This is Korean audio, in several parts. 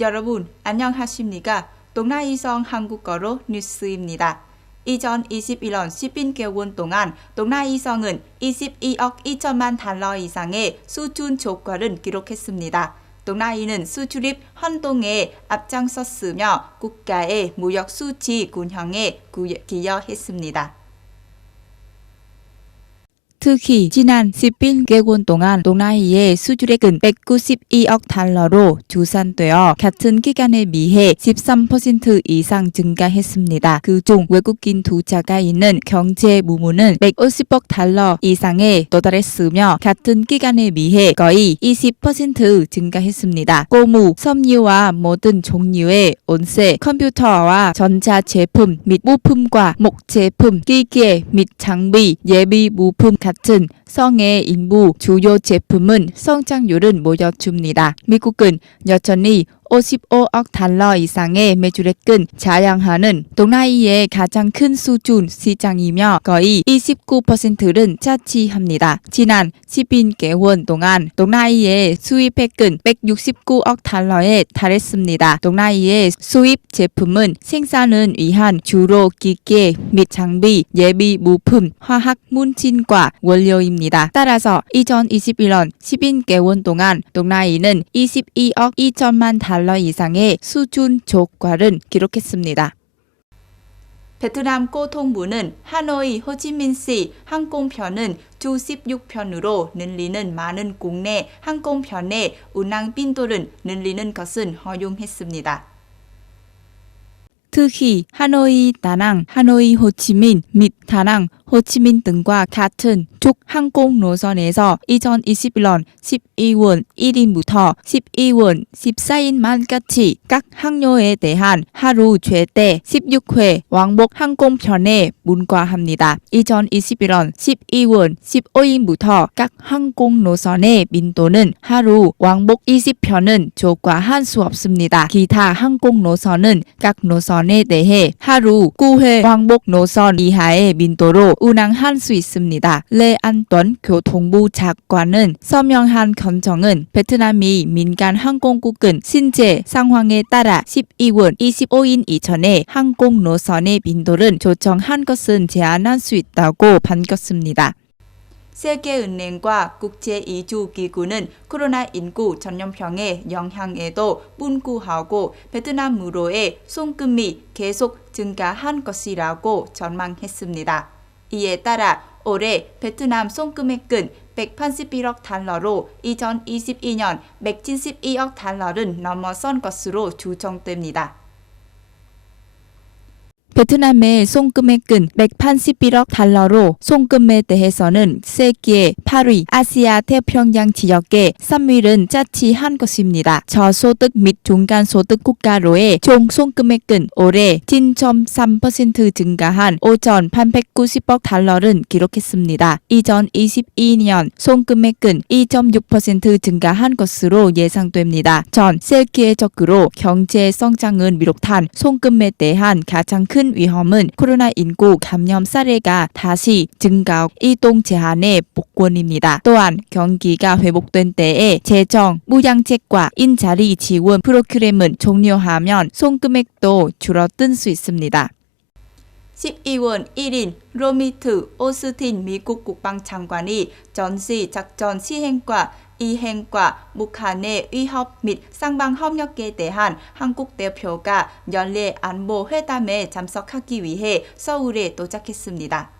여러분, 안녕하십니까? 동나이성 한국어로 뉴스입니다. 2021년 시빈개월 동안 동나이성은 22억 2천만 달러 이상의 수출 조과를 기록했습니다. 동나이는 수출입 환동에 앞장섰으며 국가의 무역 수지 균형에 기여했습니다. 특히 지난 10개월 동안 동나이의 수출액은 192억 달러로 추산되어 같은 기간에 비해 13% 이상 증가했습니다. 그중 외국인 투자가 있는 경제 부문은 150억 달러 이상에 도달했으며 같은 기간에 비해 거의 20% 증가했습니다. 고무, 섬유와 모든 종류의 온세, 컴퓨터와 전자제품 및 부품과 목제품, 기계 및 장비, 예비 부품 같은 성의 인부 주요 제품은 성장률은 보여줍니다. 미국은 여전히 55억 달러 이상의 매출액을 자랑하는 동나이의 가장 큰 수출 시장이며 거의 29%를 차지합니다. 지난 12개월 동안 동나이의 수입액은 169억 달러에 달했습니다. 동나이의 수입 제품은 생산을 위한 주로 기계 및 장비, 예비 부품, 화학 문진과 원료입니다. 따라서 2021년 12개월 동안 동나이는 22억 2천만 달러 이상의 수출 조과를 기록했습니다. 베트남 고통부는 하노이 호치민시 항공편은 주 16편으로 늘리는 많은 국내 항공편의 운항 빈도를 늘리는 것은 허용했습니다. 특히 하노이 다낭, 하노이 호치민 및 다낭, 호치민 등과 같은 쭉 항공 노선에서 2021년 12월 1일부터 12월 14일만까지 각 항로에 대한 하루 최대 16회 왕복 항공편에 문과합니다. 2021년 12월 15일부터 각 항공 노선의 빈도는 하루 왕복 20편은 조과할 수 없습니다. 기타 항공 노선은 각 노선에 대해 하루 9회 왕복 노선 이하의 빈도로 운항할 수 있습니다. 레안돈 교통부 장관은 서명한 결정은 베트남이 민간 항공국은 신체 상황에 따라 12월 25일 이전에 항공 노선의 빈도를 조정한 것은 제한할 수 있다고 밝혔습니다. 세계은행과 국제이주기구는 코로나19 전염병의 영향에도 불구하고 베트남으로의 송금이 계속 증가한 것이라고 전망했습니다. 이에 따라 올해 베트남 송금액은 181억 달러로 2022년 172억 달러를 넘어선 것으로 추정됩니다. 베트남의 송금액은 181억 달러로 송금에 대해서는 세계 8위, 아시아 태평양 지역의 3위를 차지한 것입니다. 저소득 및 중간소득 국가로의 총 송금액은 올해 10.3% 증가한 5,890억 달러를 기록했습니다. 2022년 송금액은 2.6% 증가한 것으로 예상됩니다. 전 세계적으로 경제 성장을 비롯한 송금에 대한 가장 큰 위험은 코로나19 감염 사례가 다시 증가, 이동 제한의 복권입니다. 또한 경기가 회복된 때에 재정, 무양책과 인자리 지원 프로그램은 종료하면 송금액도 줄어들 수 있습니다. 12월 1일 로미트 오스틴 미국 국방장관이 전시 작전 시행과 이행과 북한의 위협 및 쌍방협력에 대한 한국 대표가 연례 안보 회담에 참석하기 위해 서울에 도착했습니다.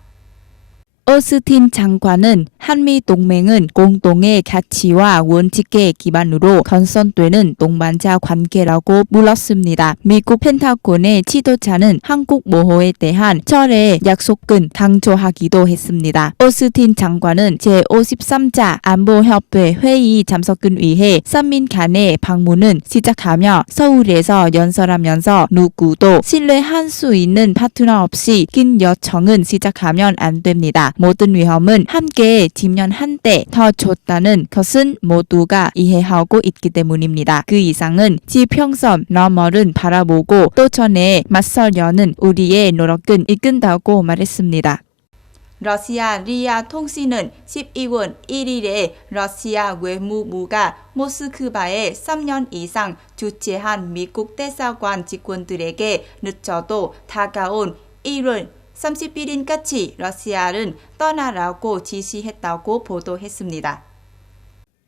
오스틴 장관은 한미 동맹은 공동의 가치와 원칙에 기반으로 건설되는 동반자 관계라고 물었습니다. 미국 펜타곤의 지도자는 한국 모호에 대한 철의 약속은 강조하기도 했습니다. 오스틴 장관은 제53자 안보협회 회의 참석을 위해 삼민 간의 방문은 시작하며 서울에서 연설하면서 누구도 신뢰할 수 있는 파트너 없이 긴 여정은 시작하면 안 됩니다. 모든 위험은 함께 직면한 때 더 좋다는 것은 모두가 이해하고 있기 때문입니다. 그 이상은 지평선 너머를 바라보고 또 전에 맞서려는 우리의 노력은 이끈다고 말했습니다. 러시아 리아 통신은 12월 1일에 러시아 외무부가 모스크바에 3년 이상 주재한 미국 대사관 직원들에게 늦어도 다가온 1월 31일까지 러시아를 떠나라고 지시했다고 보도했습니다.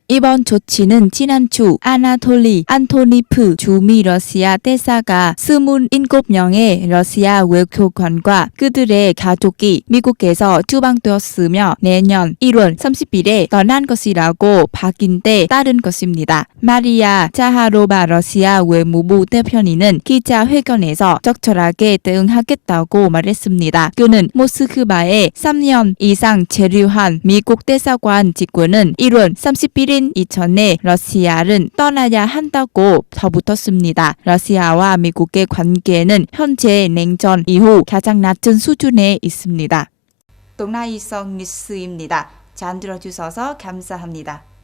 이번 조치는 지난주 아나톨리 안토니프 주미 러시아 대사가 27명의 러시아 외교관과 그들의 가족이 미국에서 추방되었으며 내년 1월 30일에 떠난 것이라고 밝힌 데 따른 것입니다. 마리아 자하로바 러시아 외무부 대변인은 기자회견에서 적절하게 대응하겠다고 말했습니다. 그는 모스크바에 3년 이상 체류한 미국 대사관 직원은 1월 31일 이전에 러시아를 떠나야 한다고 덧붙였습니다. 러시아와 미국의 관계는 현재 냉전 이후 가장 낮은 수준에 있습니다. 동나이성 뉴스입니다. 잘 들어주셔서 감사합니다.